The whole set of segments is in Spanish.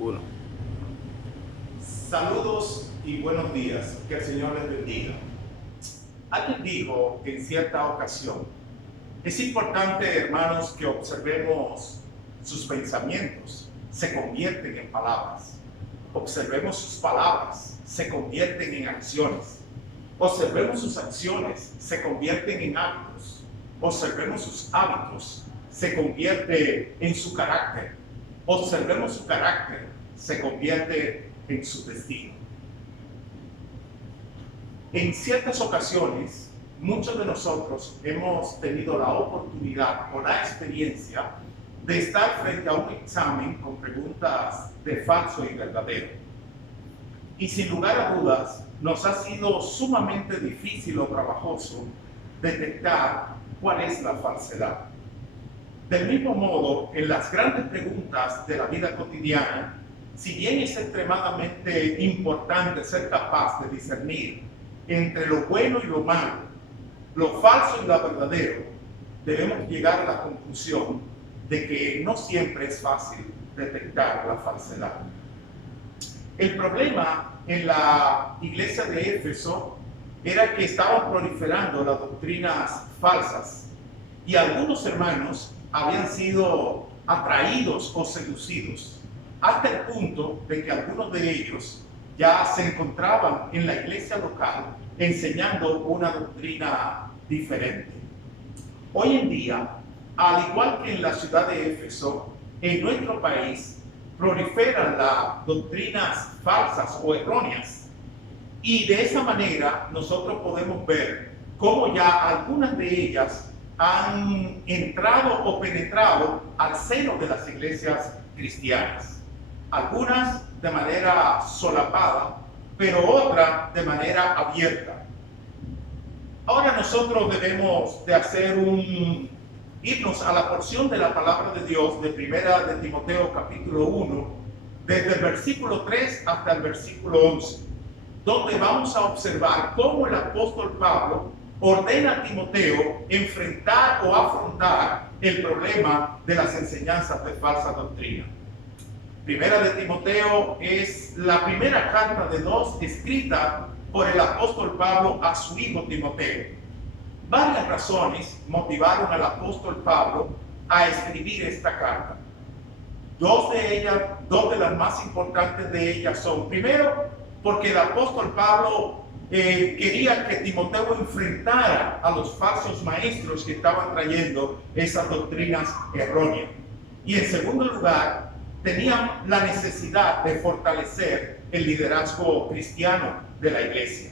Uno. Saludos y buenos días, que el Señor les bendiga. Alguien dijo que en cierta ocasión, es importante, hermanos, que observemos sus pensamientos, se convierten en palabras. Observemos sus palabras, se convierten en acciones. Observemos sus acciones, se convierten en hábitos. Observemos sus hábitos, se convierte en su carácter. Observemos su carácter, se convierte en su destino. En ciertas ocasiones, muchos de nosotros hemos tenido la oportunidad o la experiencia de estar frente a un examen con preguntas de falso y verdadero. Y sin lugar a dudas, nos ha sido sumamente difícil o trabajoso detectar cuál es la falsedad. Del mismo modo, en las grandes preguntas de la vida cotidiana, si bien es extremadamente importante ser capaz de discernir entre lo bueno y lo malo, lo falso y lo verdadero, debemos llegar a la conclusión de que no siempre es fácil detectar la falsedad. El problema en la iglesia de Éfeso era que estaban proliferando las doctrinas falsas y algunos hermanos habían sido atraídos o seducidos hasta el punto de que algunos de ellos ya se encontraban en la iglesia local enseñando una doctrina diferente. Hoy en día, al igual que en la ciudad de Éfeso, en nuestro país proliferan las doctrinas falsas o erróneas. Y de esa manera nosotros podemos ver cómo ya algunas de ellas han entrado o penetrado al seno de las iglesias cristianas. Algunas de manera solapada, pero otras de manera abierta. Ahora nosotros debemos de irnos a la porción de la palabra de Dios de Primera de Timoteo capítulo 1, desde el versículo 3 hasta el versículo 11, donde vamos a observar cómo el apóstol Pablo ordena a Timoteo enfrentar o afrontar el problema de las enseñanzas de falsa doctrina. Primera de Timoteo es la primera carta de dos escrita por el apóstol Pablo a su hijo Timoteo. Varias razones motivaron al apóstol Pablo a escribir esta carta. Dos de las más importantes de ellas son, primero, porque el apóstol Pablo quería que Timoteo enfrentara a los falsos maestros que estaban trayendo esas doctrinas erróneas. Y en segundo lugar, tenían la necesidad de fortalecer el liderazgo cristiano de la iglesia.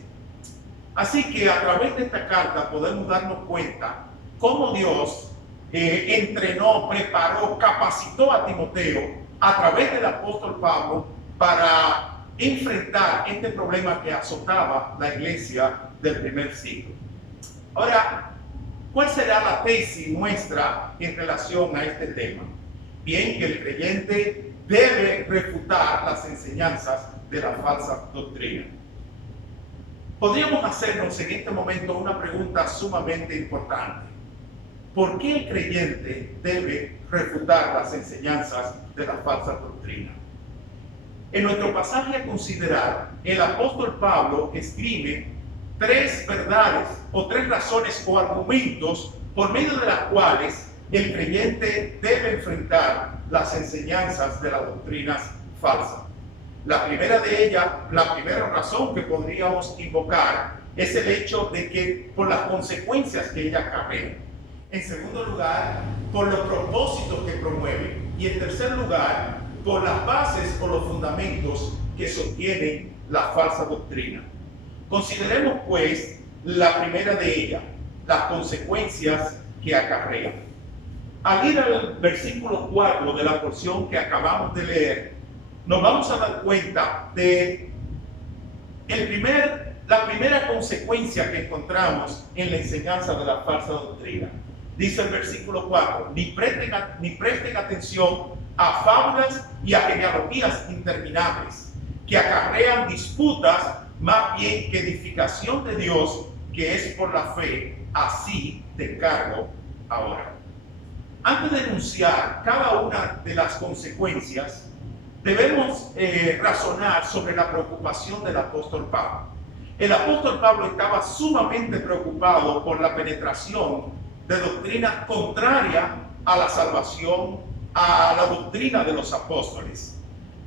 Así que a través de esta carta podemos darnos cuenta cómo Dios entrenó, preparó, capacitó a Timoteo a través del apóstol Pablo para enfrentar este problema que azotaba la iglesia del primer siglo. Ahora, ¿cuál será la tesis nuestra en relación a este tema? Bien, que el creyente debe refutar las enseñanzas de la falsa doctrina. Podríamos hacernos en este momento una pregunta sumamente importante. ¿Por qué el creyente debe refutar las enseñanzas de la falsa doctrina? En nuestro pasaje a considerar, el apóstol Pablo escribe tres verdades o tres razones o argumentos por medio de las cuales el creyente debe enfrentar las enseñanzas de las doctrinas falsas. La primera de ellas, la primera razón que podríamos invocar es el hecho de que por las consecuencias que ella acarrea. En segundo lugar, por los propósitos que promueve. Y en tercer lugar, por las bases o los fundamentos que sostienen la falsa doctrina. Consideremos pues la primera de ellas, las consecuencias que acarrea. Al ir al versículo 4 de la porción que acabamos de leer, nos vamos a dar cuenta de la primera consecuencia que encontramos en la enseñanza de la falsa doctrina. Dice el versículo 4, ni presten atención a fábulas y a genealogías interminables, que acarrean disputas más bien que edificación de Dios, que es por la fe, así te encargo ahora. Antes de enunciar cada una de las consecuencias, debemos razonar sobre la preocupación del apóstol Pablo. El apóstol Pablo estaba sumamente preocupado por la penetración de doctrinas contrarias a la salvación, a la doctrina de los apóstoles.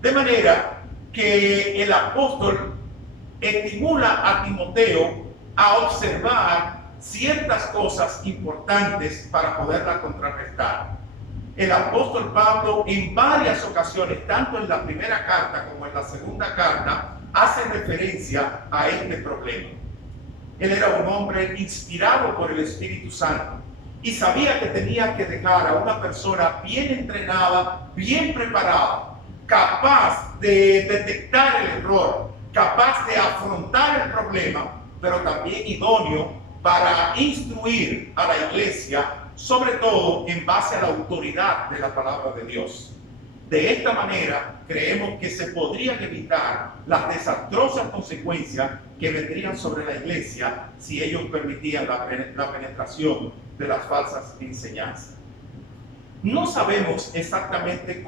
De manera que el apóstol estimula a Timoteo a observar ciertas cosas importantes para poderlas contrarrestar. El apóstol Pablo en varias ocasiones, tanto en la primera carta como en la segunda carta, hace referencia a este problema. Él era un hombre inspirado por el Espíritu Santo y sabía que tenía que dejar a una persona bien entrenada, bien preparada, capaz de detectar el error, capaz de afrontar el problema, pero también idóneo para instruir a la iglesia, sobre todo en base a la autoridad de la palabra de Dios. De esta manera, creemos que se podrían evitar las desastrosas consecuencias que vendrían sobre la iglesia si ellos permitían la penetración de las falsas enseñanzas. No sabemos exactamente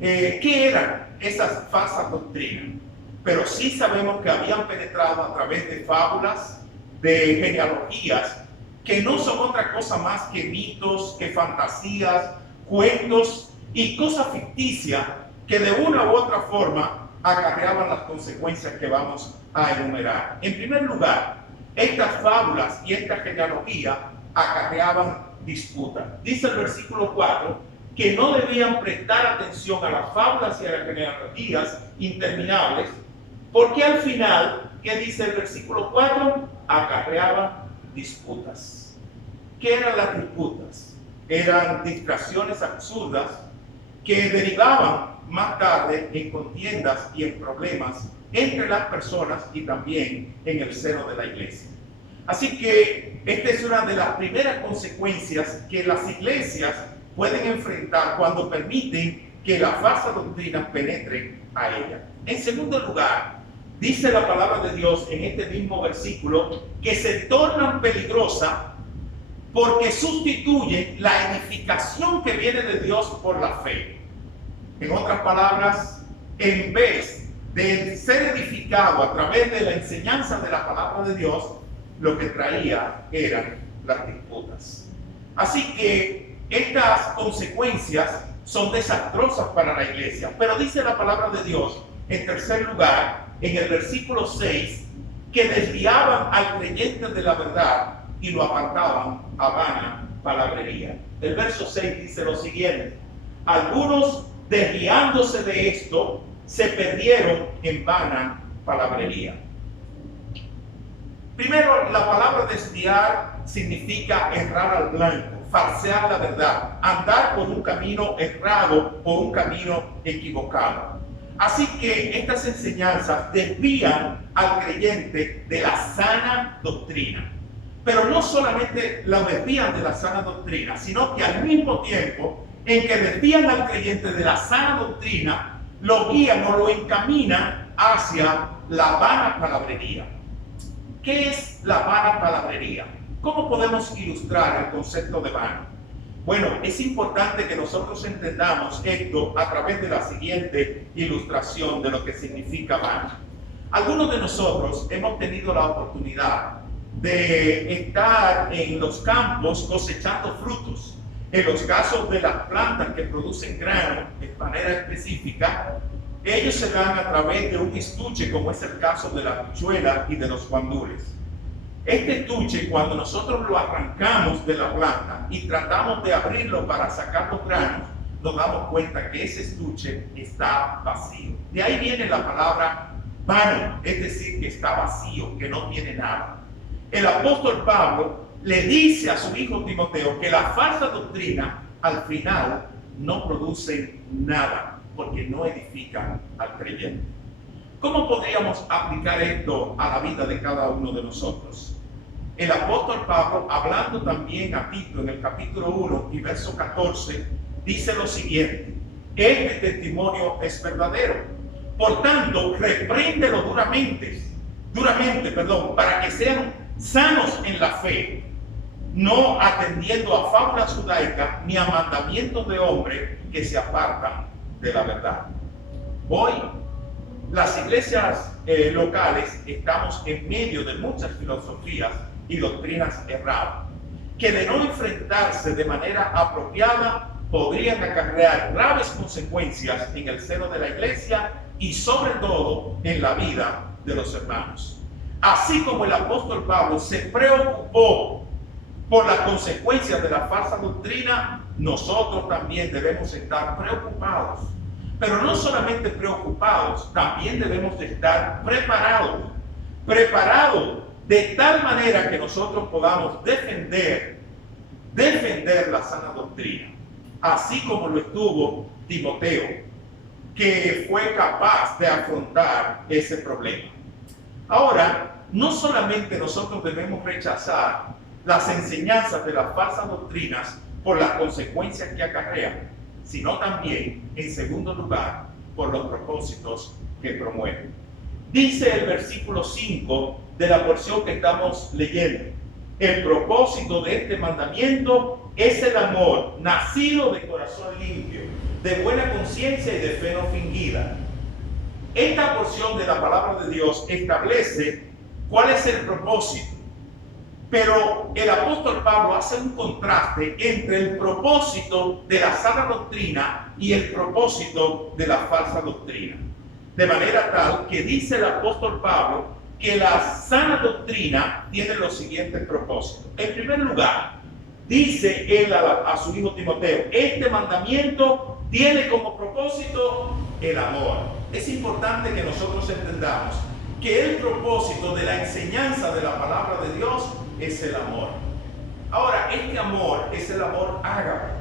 qué eran esas falsas doctrinas, pero sí sabemos que habían penetrado a través de fábulas, de genealogías, que no son otra cosa más que mitos, que fantasías, cuentos y cosas ficticias que de una u otra forma acarreaban las consecuencias que vamos a enumerar. En primer lugar, estas fábulas y esta genealogía acarreaban disputas. Dice el versículo 4 que no debían prestar atención a las fábulas y a las genealogías interminables, porque al final, ¿qué dice el versículo 4? Acarreaban disputas. ¿Qué eran las disputas? Eran distracciones absurdas que derivaban más tarde en contiendas y en problemas entre las personas y también en el seno de la iglesia. Así que esta es una de las primeras consecuencias que las iglesias pueden enfrentar cuando permiten que la falsa doctrina penetre a ella. En segundo lugar, dice la palabra de Dios en este mismo versículo que se tornan peligrosas porque sustituyen la edificación que viene de Dios por la fe. En otras palabras, en vez de ser edificado a través de la enseñanza de la palabra de Dios, lo que traía eran las disputas. Así que estas consecuencias son desastrosas para la iglesia. Pero dice la palabra de Dios, en tercer lugar, en el versículo 6, que desviaban al creyente de la verdad y lo apartaban a vana palabrería. El verso 6 dice lo siguiente: algunos, desviándose de esto, se perdieron en vana palabrería. Primero, la palabra desviar significa errar al blanco, falsear la verdad, andar por un camino errado, por un camino equivocado. Así que estas enseñanzas desvían al creyente de la sana doctrina. Pero no solamente la desvían de la sana doctrina, sino que al mismo tiempo en que desvían al creyente de la sana doctrina, lo guían o lo encaminan hacia la vana palabrería. ¿Qué es la vana palabrería? ¿Cómo podemos ilustrar el concepto de vano? Bueno, es importante que nosotros entendamos esto a través de la siguiente ilustración de lo que significa vano. Algunos de nosotros hemos tenido la oportunidad de estar en los campos cosechando frutos. En los casos de las plantas que producen grano de manera específica, ellos se dan a través de un estuche, como es el caso de la habichuela y de los guandules. Este estuche, cuando nosotros lo arrancamos de la planta y tratamos de abrirlo para sacar los granos, nos damos cuenta que ese estuche está vacío. De ahí viene la palabra vano, es decir, que está vacío, que no tiene nada. El apóstol Pablo le dice a su hijo Timoteo que la falsa doctrina al final no produce nada, porque no edifican al creyente. ¿Cómo podríamos aplicar esto a la vida de cada uno de nosotros? El apóstol Pablo, hablando también a Tito en el capítulo 1 y verso 14, dice lo siguiente: este testimonio es verdadero. Por tanto, repréndelo duramente, para que sean sanos en la fe, no atendiendo a fábulas judaicas ni a mandamientos de hombres que se apartan de la verdad. Hoy, las iglesias locales estamos en medio de muchas filosofías y doctrinas erradas, que de no enfrentarse de manera apropiada podrían acarrear graves consecuencias en el seno de la iglesia y sobre todo en la vida de los hermanos. Así como el apóstol Pablo se preocupó por las consecuencias de la falsa doctrina, nosotros también debemos estar preocupados. Pero no solamente preocupados, también debemos de estar preparados de tal manera que nosotros podamos defender la sana doctrina, así como lo estuvo Timoteo, que fue capaz de afrontar ese problema. Ahora, no solamente nosotros debemos rechazar las enseñanzas de las falsas doctrinas por las consecuencias que acarrean, sino también, en segundo lugar, por los propósitos que promueven. Dice el versículo 5 de la porción que estamos leyendo: el propósito de este mandamiento es el amor, nacido de corazón limpio, de buena conciencia y de fe no fingida. Esta porción de la palabra de Dios establece cuál es el propósito, pero el apóstol Pablo hace un contraste entre el propósito de la sana doctrina y el propósito de la falsa doctrina. De manera tal que dice el apóstol Pablo que la sana doctrina tiene los siguientes propósitos. En primer lugar, dice él a su hijo Timoteo: este mandamiento tiene como propósito el amor. Es importante que nosotros entendamos que el propósito de la enseñanza de la palabra de Dios es el amor. Ahora, este amor es el amor ágape,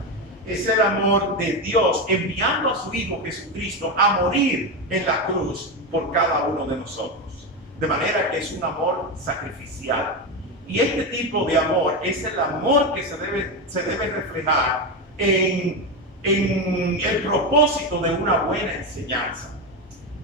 es el amor de Dios enviando a su Hijo Jesucristo a morir en la cruz por cada uno de nosotros. De manera que es un amor sacrificial. Y este tipo de amor es el amor que se debe reflejar en el propósito de una buena enseñanza.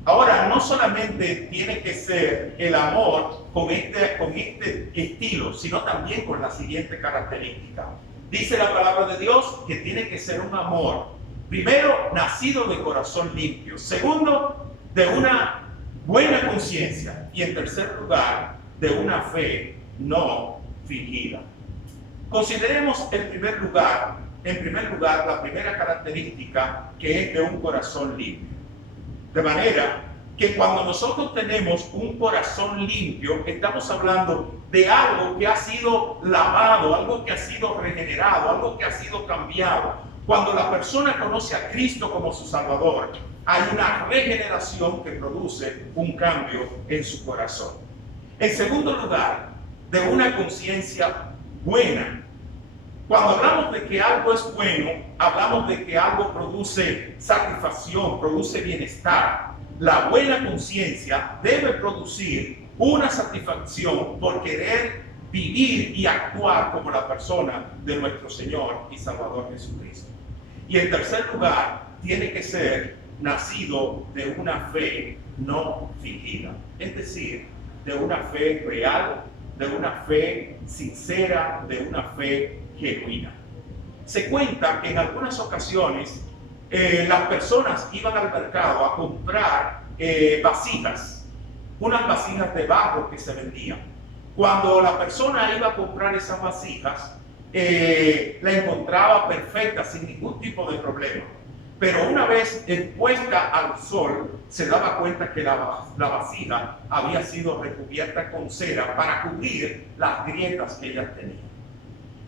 Ahora, no solamente tiene que ser el amor con este estilo, sino también con la siguiente característica. Dice la palabra de Dios que tiene que ser un amor, primero, nacido de corazón limpio; segundo, de una buena conciencia; y en tercer lugar, de una fe no fingida. Consideremos en primer lugar, la primera característica, que es de un corazón limpio. De manera que cuando nosotros tenemos un corazón limpio, estamos hablando de algo que ha sido lavado, algo que ha sido regenerado, algo que ha sido cambiado. Cuando la persona conoce a Cristo como su Salvador, hay una regeneración que produce un cambio en su corazón. En segundo lugar, de una conciencia buena. Cuando hablamos de que algo es bueno, hablamos de que algo produce satisfacción, produce bienestar. La buena conciencia debe producir una satisfacción por querer vivir y actuar como la persona de nuestro Señor y Salvador Jesucristo. Y en tercer lugar, tiene que ser nacido de una fe no fingida, es decir, de una fe real, de una fe sincera, de una fe genuina. Se cuenta que en algunas ocasiones las personas iban al mercado a comprar vasijas, unas vasijas de barro que se vendían. Cuando la persona iba a comprar esas vasijas, la encontraba perfecta, sin ningún tipo de problema. Pero una vez expuesta al sol, se daba cuenta que la vasija había sido recubierta con cera para cubrir las grietas que ellas tenían.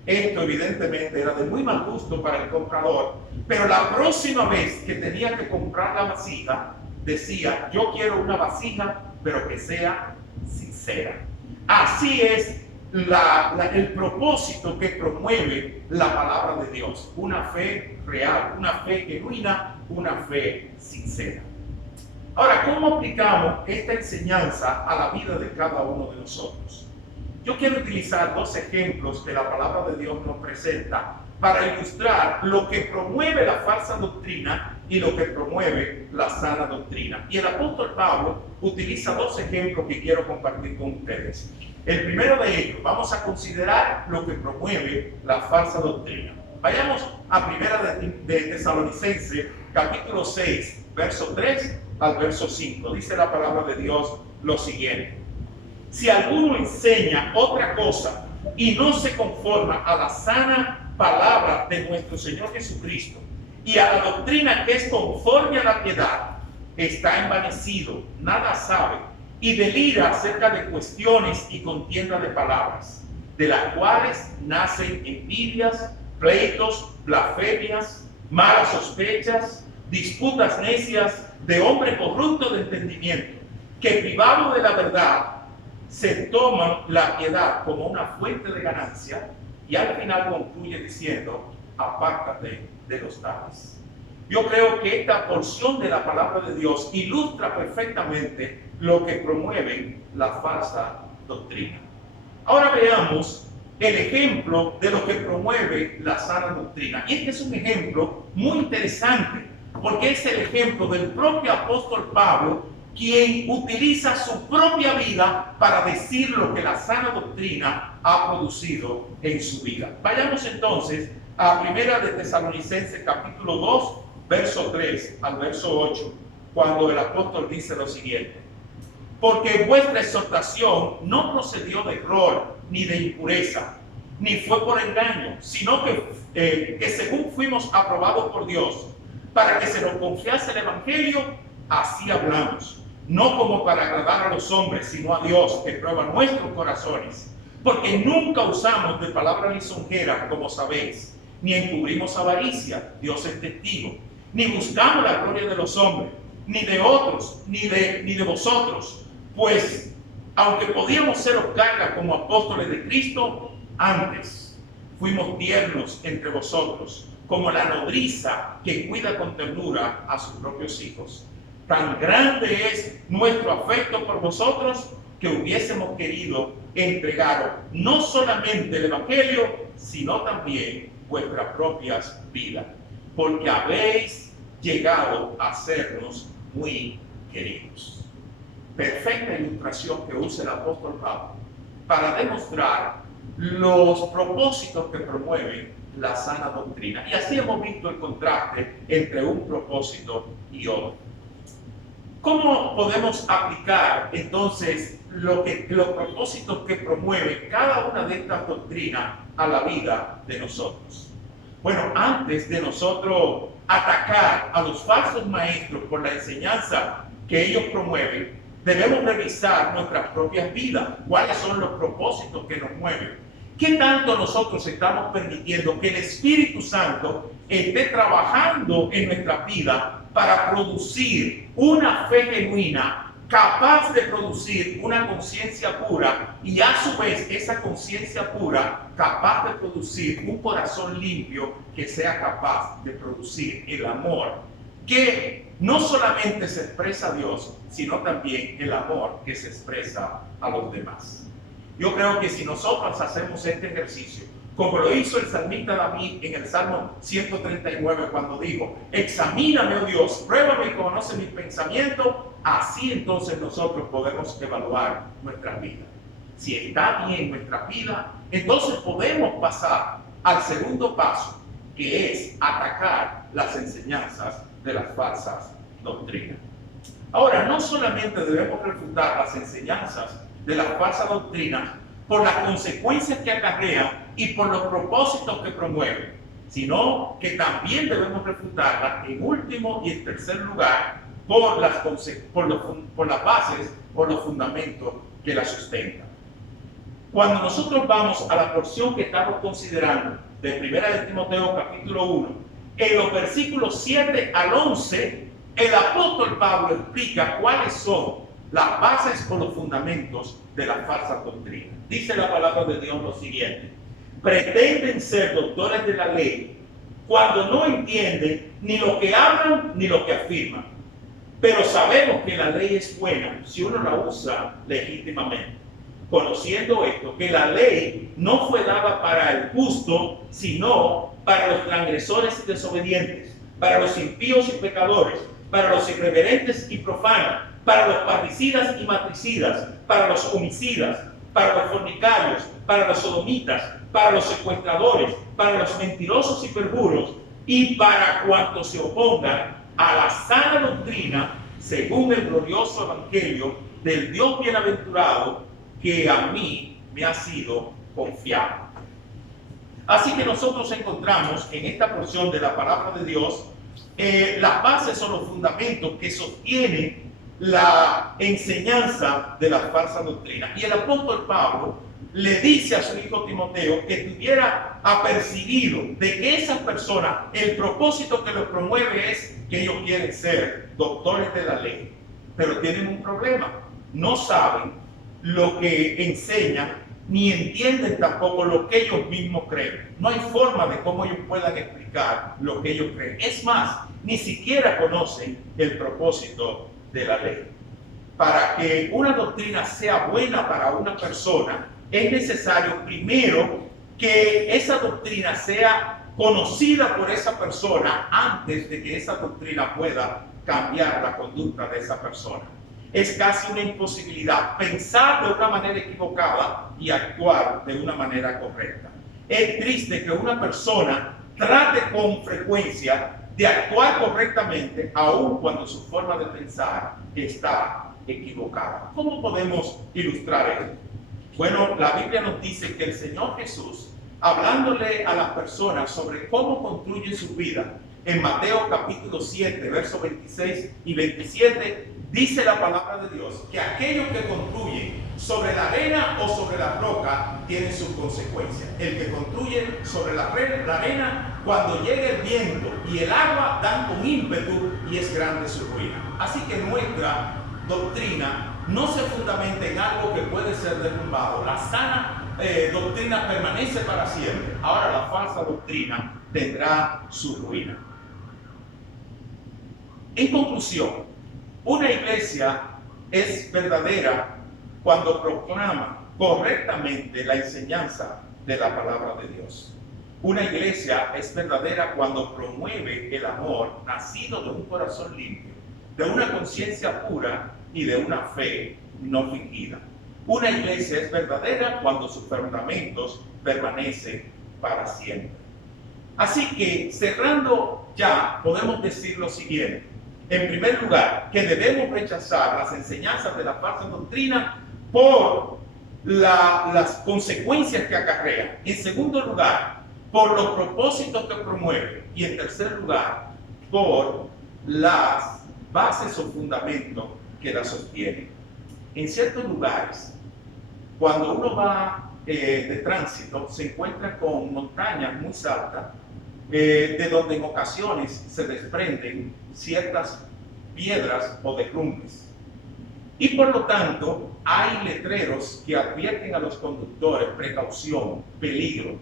Esto evidentemente era de muy mal gusto para el comprador, pero la próxima vez que tenía que comprar la vasija, decía: yo quiero una vasija, pero que sea sincera. Así es el propósito que promueve la palabra de Dios: una fe real, una fe genuina, una fe sincera. Ahora, ¿cómo aplicamos esta enseñanza a la vida de cada uno de nosotros? Yo quiero utilizar dos ejemplos que la palabra de Dios nos presenta para ilustrar lo que promueve la falsa doctrina y lo que promueve la sana doctrina. Y el apóstol Pablo utiliza dos ejemplos que quiero compartir con ustedes. El primero de ellos, vamos a considerar lo que promueve la falsa doctrina. Vayamos a primera de Tesalonicenses, capítulo 6, verso 3 al verso 5. Dice la palabra de Dios lo siguiente: si alguno enseña otra cosa y no se conforma a la sana palabra de nuestro Señor Jesucristo y a la doctrina que es conforme a la piedad, está envanecido, nada sabe y delira acerca de cuestiones y contienda de palabras, de las cuales nacen envidias, pleitos, blasfemias, malas sospechas, disputas necias de hombre corrupto de entendimiento, que privado de la verdad se toman la piedad como una fuente de ganancia, y al final concluye diciendo: apártate de los tales. Yo creo que esta porción de la palabra de Dios ilustra perfectamente lo que promueve la falsa doctrina. Ahora veamos el ejemplo de lo que promueve la sana doctrina. Y este es un ejemplo muy interesante, porque es el ejemplo del propio apóstol Pablo, quien utiliza su propia vida para decir lo que la sana doctrina ha producido en su vida. Vayamos entonces a Primera de Tesalonicenses capítulo 2, verso 3 al verso 8, cuando el apóstol dice lo siguiente: porque vuestra exhortación no procedió de error ni de impureza, ni fue por engaño, sino que según fuimos aprobados por Dios, para que se nos confiase el evangelio, así hablamos, no como para agradar a los hombres, sino a Dios, que prueba nuestros corazones, porque nunca usamos de palabra lisonjera, como sabéis, ni encubrimos avaricia, Dios es testigo, ni buscamos la gloria de los hombres, ni de otros, ni de vosotros, pues aunque podíamos seros carga como apóstoles de Cristo, antes fuimos tiernos entre vosotros, como la nodriza que cuida con ternura a sus propios hijos. Tan grande es nuestro afecto por vosotros que hubiésemos querido entregaros no solamente el evangelio, sino también vuestras propias vidas, porque habéis llegado a sernos muy queridos. Perfecta ilustración que usa el apóstol Pablo para demostrar los propósitos que promueven la sana doctrina. Y así hemos visto el contraste entre un propósito y otro. ¿Cómo podemos aplicar entonces los propósitos que promueve cada una de estas doctrinas a la vida de nosotros? Bueno, antes de nosotros atacar a los falsos maestros por la enseñanza que ellos promueven, debemos revisar nuestras propias vidas. ¿Cuáles son los propósitos que nos mueven? ¿Qué tanto nosotros estamos permitiendo que el Espíritu Santo esté trabajando en nuestra vida para producir una fe genuina, capaz de producir una conciencia pura, y a su vez esa conciencia pura capaz de producir un corazón limpio que sea capaz de producir el amor que no solamente se expresa a Dios, sino también el amor que se expresa a los demás? Yo creo que si nosotros hacemos este ejercicio, como lo hizo el salmista David en el Salmo 139, cuando dijo: examíname, oh Dios, pruébame y conoce mis pensamientos, así entonces nosotros podemos evaluar nuestras vidas. Si está bien nuestra vida, entonces podemos pasar al segundo paso, que es atacar las enseñanzas de las falsas doctrinas. Ahora, no solamente debemos refutar las enseñanzas de las falsas doctrinas por las consecuencias que acarrean y por los propósitos que promueven, sino que también debemos refutarlas en último y en tercer lugar por las bases o los fundamentos que las sustentan. Cuando nosotros vamos a la porción que estamos considerando de 1 de Timoteo capítulo 1, en los versículos 7 al 11, el apóstol Pablo explica cuáles son las bases o los fundamentos de la falsa doctrina. Dice la palabra de Dios lo siguiente: pretenden ser doctores de la ley cuando no entienden ni lo que hablan ni lo que afirman. Pero sabemos que la ley es buena si uno la usa legítimamente, conociendo esto, que la ley no fue dada para el justo, sino para los transgresores y desobedientes, para los impíos y pecadores, para los irreverentes y profanos, para los parricidas y matricidas, para los homicidas, para los fornicarios, para los sodomitas, para los secuestradores, para los mentirosos y perjuros, y para cuantos se opongan a la sana doctrina según el glorioso evangelio del Dios bienaventurado que a mí me ha sido confiado. Así que nosotros encontramos en esta porción de la palabra de Dios las bases o los fundamentos que sostienen la enseñanza de las falsas doctrinas. Y el apóstol Pablo le dice a su hijo Timoteo que estuviera apercibido de que esas personas, el propósito que los promueve es que ellos quieren ser doctores de la ley, pero tienen un problema: no saben lo que enseñan ni entienden tampoco lo que ellos mismos creen. No hay forma de cómo ellos puedan explicar lo que ellos creen. Es más, ni siquiera conocen el propósito de la ley. Para que una doctrina sea buena para una persona, es necesario primero que esa doctrina sea conocida por esa persona antes de que esa doctrina pueda cambiar la conducta de esa persona. Es casi una imposibilidad pensar de una manera equivocada y actuar de una manera correcta. Es triste que una persona trate con frecuencia de actuar correctamente, aun cuando su forma de pensar está equivocada. ¿Cómo podemos ilustrar esto? Bueno, la Biblia nos dice que el Señor Jesús, hablándole a las personas sobre cómo construyen su vida, en Mateo capítulo 7, versos 26 y 27, dice la palabra de Dios que aquellos que construyen sobre la arena o sobre la roca tienen sus consecuencias. El que construye sobre la arena, cuando llega el viento y el agua, dan con ímpetu y es grande su ruina. Así que nuestra doctrina no se fundamenta en algo que puede ser derrumbado. La sana doctrina permanece para siempre. Ahora la falsa doctrina tendrá su ruina. En conclusión, una iglesia es verdadera cuando proclama correctamente la enseñanza de la palabra de Dios. Una iglesia es verdadera cuando promueve el amor nacido de un corazón limpio, de una conciencia pura y de una fe no fingida. Una iglesia es verdadera cuando sus fundamentos permanecen para siempre. Así que, cerrando ya, podemos decir lo siguiente. En primer lugar, que debemos rechazar las enseñanzas de la falsa doctrina por las consecuencias que acarrean. En segundo lugar, por los propósitos que promueve. Y en tercer lugar, por las bases o fundamentos que la sostienen. En ciertos lugares, cuando uno va de tránsito, se encuentra con montañas muy altas, de donde en ocasiones se desprenden ciertas piedras o derrumbes. Y por lo tanto, hay letreros que advierten a los conductores: precaución, peligro,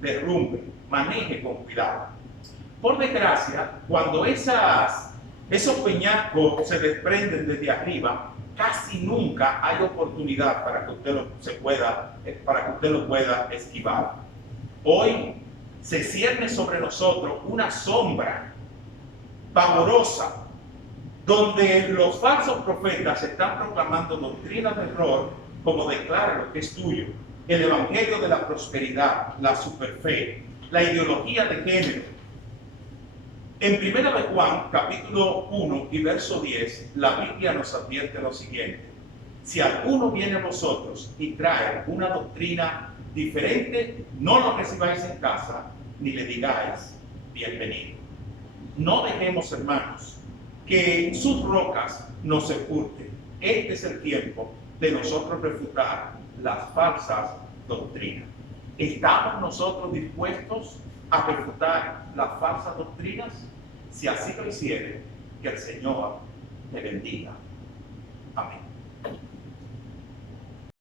derrumbe, maneje con cuidado. Por desgracia, cuando esos peñascos se desprenden desde arriba, casi nunca hay oportunidad para que usted lo pueda esquivar. Hoy se cierne sobre nosotros una sombra pavorosa, donde los falsos profetas están proclamando doctrinas de error, como declara lo que es tuyo, el evangelio de la prosperidad, la superfe, la ideología de género. En 1 de Juan, capítulo 1 y verso 10, la Biblia nos advierte lo siguiente: si alguno viene a vosotros y trae una doctrina diferente, no lo recibáis en casa, ni le digáis bienvenido. No dejemos, hermanos, que sus rocas nos sepulten. Este es el tiempo de nosotros refutar las falsas doctrinas. ¿Estamos nosotros dispuestos a refutar las falsas doctrinas? Si así lo hiciere, que el Señor te bendiga. Amén.